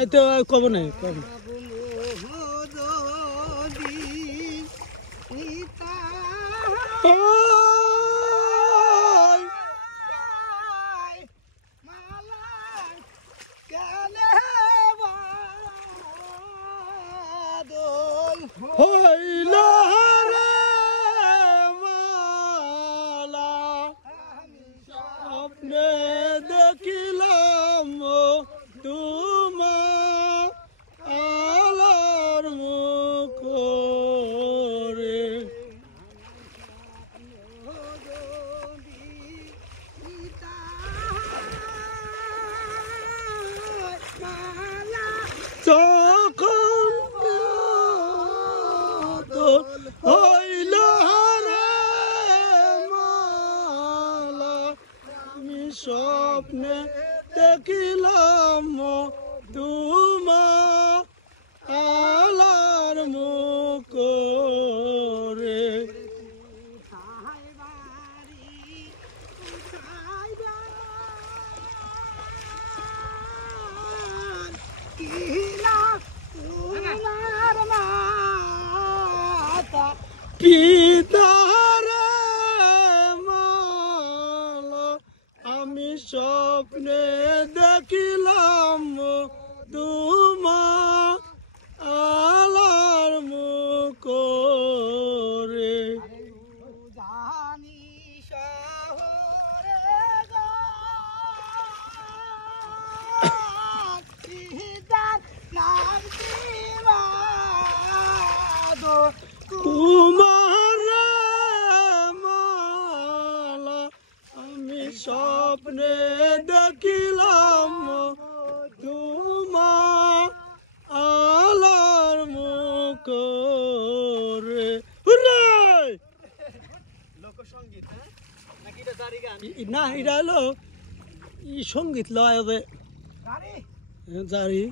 এই তো কব নাই কব হইলা রে মালা স্বপ্নে দেখিলাম তোমার আলার মুখ রে যখন হইলা রে মালা আমি স্বপ্নে দেখিলাম তোমার আলার মুখ রে পিতারে মালা আমি স্বপ্নে দেখিলাম তোমার আলার মুখ রে তোমার মালা আমি স্বপ্নে দেখিলাম তোমার আলার মুখ রে লোকসঙ্গীত না এটা হলো ই সঙ্গীত লয় জারি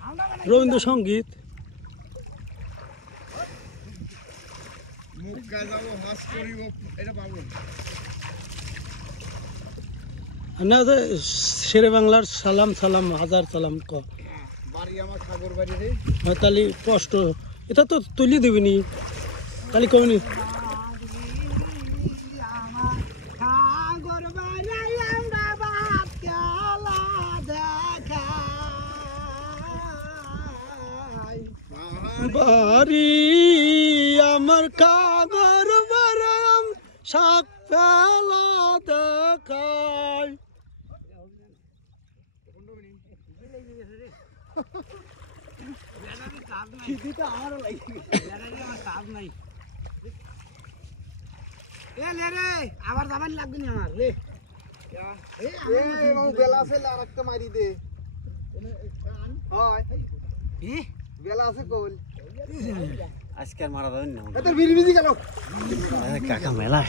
রবীন্দ্রসঙ্গীত শেরে বাংলার সালাম সালাম হাজার সালাম তাহলে কষ্ট এটা তো তুলি দেবিনি তাহলে কমনি বাড়ি আমার কাগর বারাম শাক ফেলা দেখায় আবার যাবার লাগবে না আমার রে বেলা আছে আরেকটা মারি দে বেলা আছে কল আজকে আর মারা যাবেন না বিড়ি বিড়ি গেল কাকা মেলা